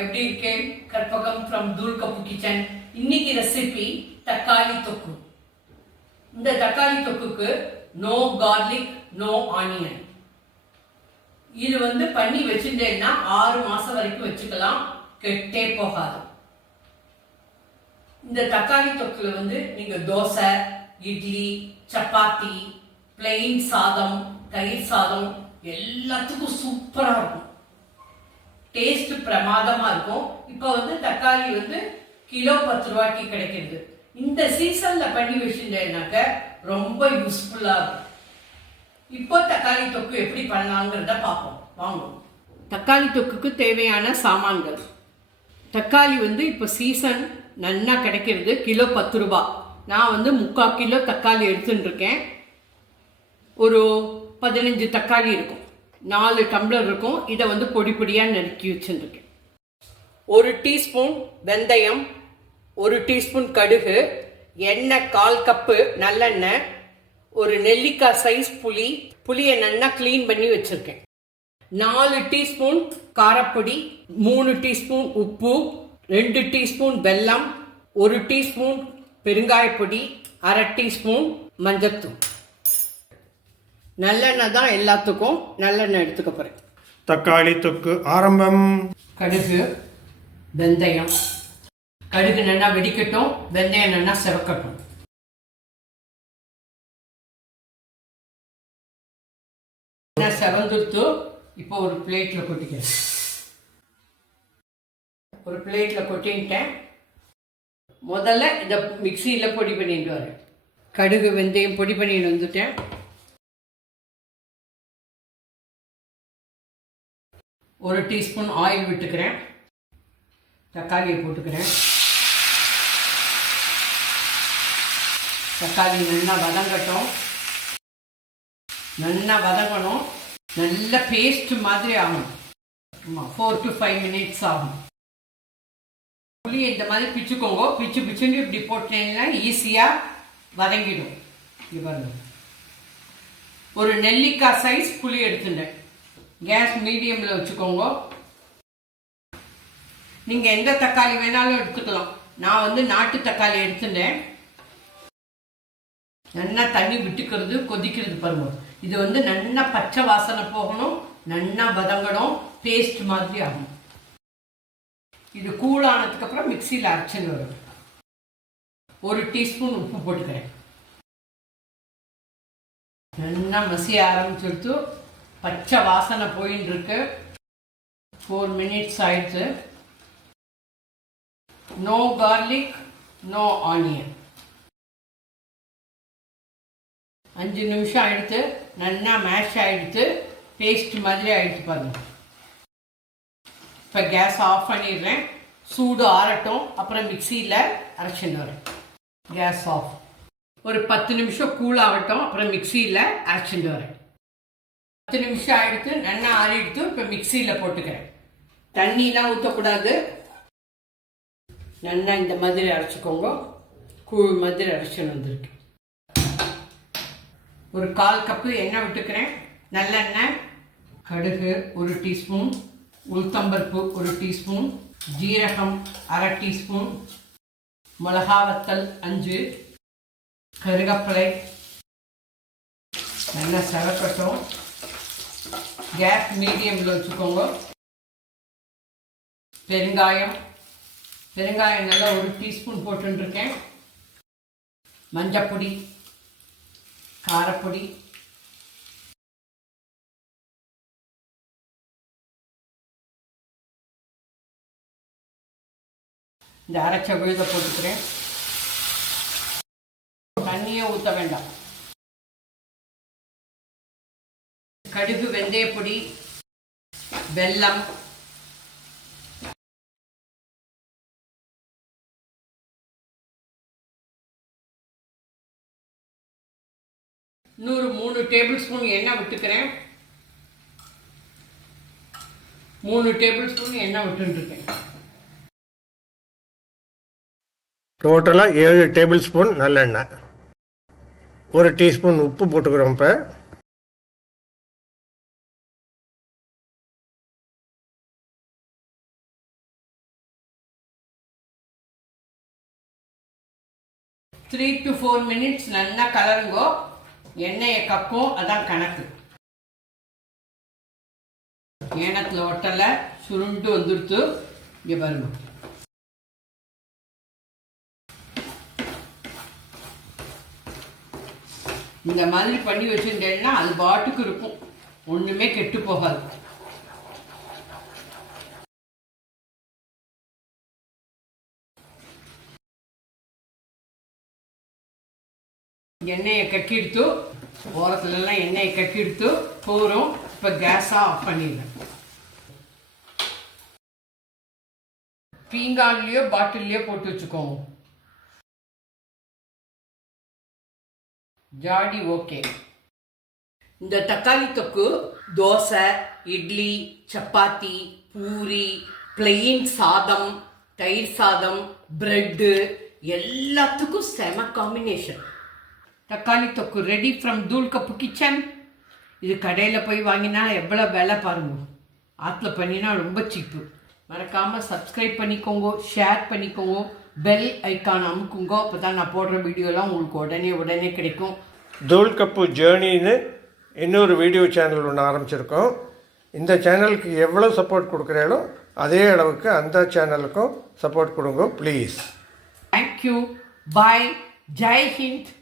எப்படி இருக்கேன்? கற்பகம் ஃப்ரம் தூள் கப்பு கிச்சன். இன்னைக்கு ரெசிபி தக்காளி தொக்கு. இந்த தக்காளி தொக்குக்கு நோ கார்லிக், நோ ஆனியன். இது பண்ணி வச்சுட்டேன்னா 6 மாசம் வரைக்கும் வச்சுக்கலாம், கெட்டே போகாது. இந்த தக்காளி தொக்குல நீங்க தோசை, இட்லி, சப்பாத்தி, பிளெயின் சாதம், தயிர் சாதம் எல்லாத்துக்கும் சூப்பரா இருக்கும். டேஸ்ட் பிரமாதமா இருக்கும். இப்போ தக்காளி கிலோ 10 ரூபாய்க்கு கிடைக்கிறது. இந்த சீசன்ல பண்ணி வச்சுட்டேன்னாக்க ரொம்ப யூஸ்ஃபுல்லா இருக்கும். இப்போ தக்காளி தொக்கு எப்படி பண்ணலாங்கிறத பார்ப்போம் வாங்க. தக்காளி தொக்குக்கு தேவையான சாமான்கள். தக்காளி இப்போ சீசன் நல்லா கிடைக்கிறது, கிலோ 10 ரூபாய். நான் 3/4 கிலோ தக்காளி எடுத்துட்டு இருக்கேன். ஒரு 15 தக்காளி இருக்கும், 4 டம்ளர் இருக்கும். இதை பொடி பொடியாக நறுக்கி வச்சுருக்கேன். 1 டீஸ்பூன் வெந்தயம், 1 டீஸ்பூன் கடுகு, எண்ணெய் 1/4 கப்பு நல்லெண்ணெய், ஒரு நெல்லிக்காய் சைஸ் புளியை நல்லா க்ளீன் பண்ணி வச்சுருக்கேன். 4 டீஸ்பூன் காரப்பொடி, 3 டீஸ்பூன் உப்பு, 2 டீஸ்பூன் வெல்லம், 1 டீஸ்பூன் பெருங்காயப்பொடி, 1/2 டீஸ்பூன் மஞ்சத்தூள். நல்லெண்ணெய் தான் எல்லாத்துக்கும், நல்லெண்ணெய் எடுத்துக்க போகிறேன். தக்காளி தொக்கு ஆரம்பம். கடுகு, வெந்தயம். கடுகு நல்லா வெடிக்கட்டும், வெந்தயம் நல்லா செவக்கட்டும். செவந்துட்டு இப்போ ஒரு பிளேட்ல கொட்டிக்கிறேன். ஒரு பிளேட்ல கொட்டிட்டேன். முதல்ல இதை மிக்சியில் பொடி பண்ணிட்டு வரேன். கடுகு வெந்தயம் பொடி பண்ணிட்டு வந்துட்டேன். ஒரு டீஸ்பூன் ஆயில் விட்டுக்கிறேன். தக்காளியை போட்டுக்கிறேன். தக்காளி நல்லா வதங்கட்டும். நல்லா வதங்கணும். நல்ல பேஸ்ட் மாதிரி ஆகும். 4 to 5 மினிட்ஸ் ஆகும். புளியை இந்த மாதிரி பிச்சுக்கோங்க. பிச்சுன்னு இப்படி போட்டீங்கன்னா ஈஸியாக வதங்கிடும். இது பாருங்க, ஒரு நெல்லிக்காய் சைஸ் புளி எடுத்துட்டேன். கேஸ் மீடியமில் வச்சுக்கோங்க. நீங்கள் எந்த தக்காளி வேணாலும் எடுத்துக்கலாம். நான் நாட்டு தக்காளி எடுத்துட்டேன். நல்லா தண்ணி விட்டுக்கிறது, கொதிக்கிறது பாருங்க. இது நல்லா பச்சை வாசனை போகணும், நல்லா வதங்கணும், பேஸ்ட் மாதிரி ஆகும். இது கூலானதுக்கு அப்புறம் மிக்சியில் அரைச்சுன்னு வரும். 1 டீஸ்பூன் உப்பு போட்டுக்கிறேன். நல்லா மசிய ஆரம்பிச்சுடுத்து, பச்சை வாசனை போயின்னு இருக்கு. 4 மினிட்ஸ் ஆயிடுச்சு. No garlic, no onion. 5 நிமிஷம் ஆயிடுத்து. நல்லா மேஷ் ஆயிடுத்து, பேஸ்ட் மாதிரி ஆயிடுச்சு பாருங்க. இப்போ கேஸ் ஆஃப் பண்ணிடுறேன். சூடு ஆறட்டும், அப்புறம் மிக்சியில் அரைச்சிட்டு வரேன். Gas off. ஒரு 10 நிமிஷம் கூல் ஆகட்டும், அப்புறம் மிக்சியில் அரைச்சிட்டு வரேன். 10 நிமிஷம் ஆகிடுத்து, நல்லா ஆறிடுத்து. இப்போ மிக்சியில் போட்டுக்கிறேன். தண்ணிலாம் ஊற்றக்கூடாது. நல்லா இந்த மாதிரி அரைச்சிக்கோங்க. கூழ் மாதிரி அரைச்சின்னு வந்திருக்கு. ஒரு 1/4 கப்பு எண்ணெய் விட்டுக்கிறேன். நல்லெண்ணெய், கடுகு 1 டீஸ்பூன், உளுத்தம்பருப்பு 1 டீஸ்பூன், ஜீரகம் 1/2 டீஸ்பூன், மிளகா வத்தல் 5, கருவேப்பிலை. நல்லா செவக்கட்டும். கேஸ் மீடியமில் வச்சுக்கோங்க. பெருங்காயம் நல்லா 1 டீஸ்பூன் போட்டுருக்கேன். மஞ்சப்பொடி, காரப்பொடி, இந்த அரைச்ச விழுத போட்டுக்கிறேன். தண்ணியே ஊற்ற வேண்டாம். கடுகு, வெந்தயப்பொடி, வெல்லம், இன்னொரு 3 டேபிள் ஸ்பூன் எண்ணெய் விட்டுக்கிறேன். 3 டேபிள் ஸ்பூன் எண்ணெய் விட்டுருக்கேன். டோட்டலாக 7 டேபிள் ஸ்பூன் நல்லெண்ணெய். 1 டீஸ்பூன் உப்பு போட்டுக்கிறோம். இப்போ 3 to 4 minutes நல்லா கலருங்கோ. எண்ணெயை கக்கும், அதான் கணக்கு. ஏனத்தில் ஒட்டலை, சுருண்டு வந்துடுத்து. இங்கே பாருங்க. இந்த மாதிரி பண்ணி வச்சுருந்தேன்னா அது பாட்டுக்கு இருக்கும், ஒன்றுமே கெட்டு போகாது. எண்ணெயை கக்கிடுத்து, ஓரத்துலலாம் எண்ணெயை கக்கிடுத்து போகிறோம். இப்போ கேஸாக ஆஃப் பண்ணிடுறேன். பீங்கான்லேயோ பாட்டில்லையோ போட்டு வச்சுக்கோங்க. ஜாடி ஓகே. இந்த தக்காளி தொக்கு தோசை, இட்லி, சப்பாத்தி, பூரி, பிளெயின் சாதம், தயிர் சாதம், பிரெட்டு எல்லாத்துக்கும் செம காம்பினேஷன். தக்காளி தொக்கு ரெடி ஃப்ரம் தூள் கப்பு கிச்சன். இது கடையில் போய் வாங்கினா எவ்வளோ விலை பாருங்க. ஆற்றுல பண்ணினா ரொம்ப சீப்பு. மறக்காமல் சப்ஸ்கிரைப் பண்ணிக்கோங்க, ஷேர் பண்ணிக்கோங்க, பெல் ஐக்கான் அமுக்குங்க. அப்போ தான் நான் போடுற வீடியோலாம் உங்களுக்கு உடனே கிடைக்கும். தூள் கப்பு ஜேர்னின்னு இன்னொரு வீடியோ சேனல் ஒன்று ஆரம்பிச்சிருக்கோம். இந்த சேனலுக்கு எவ்வளோ சப்போர்ட் கொடுக்குறீங்களோ அதே அளவுக்கு அந்த சேனலுக்கும் சப்போர்ட் கொடுங்க please. Thank you. Bye. Jai Hind.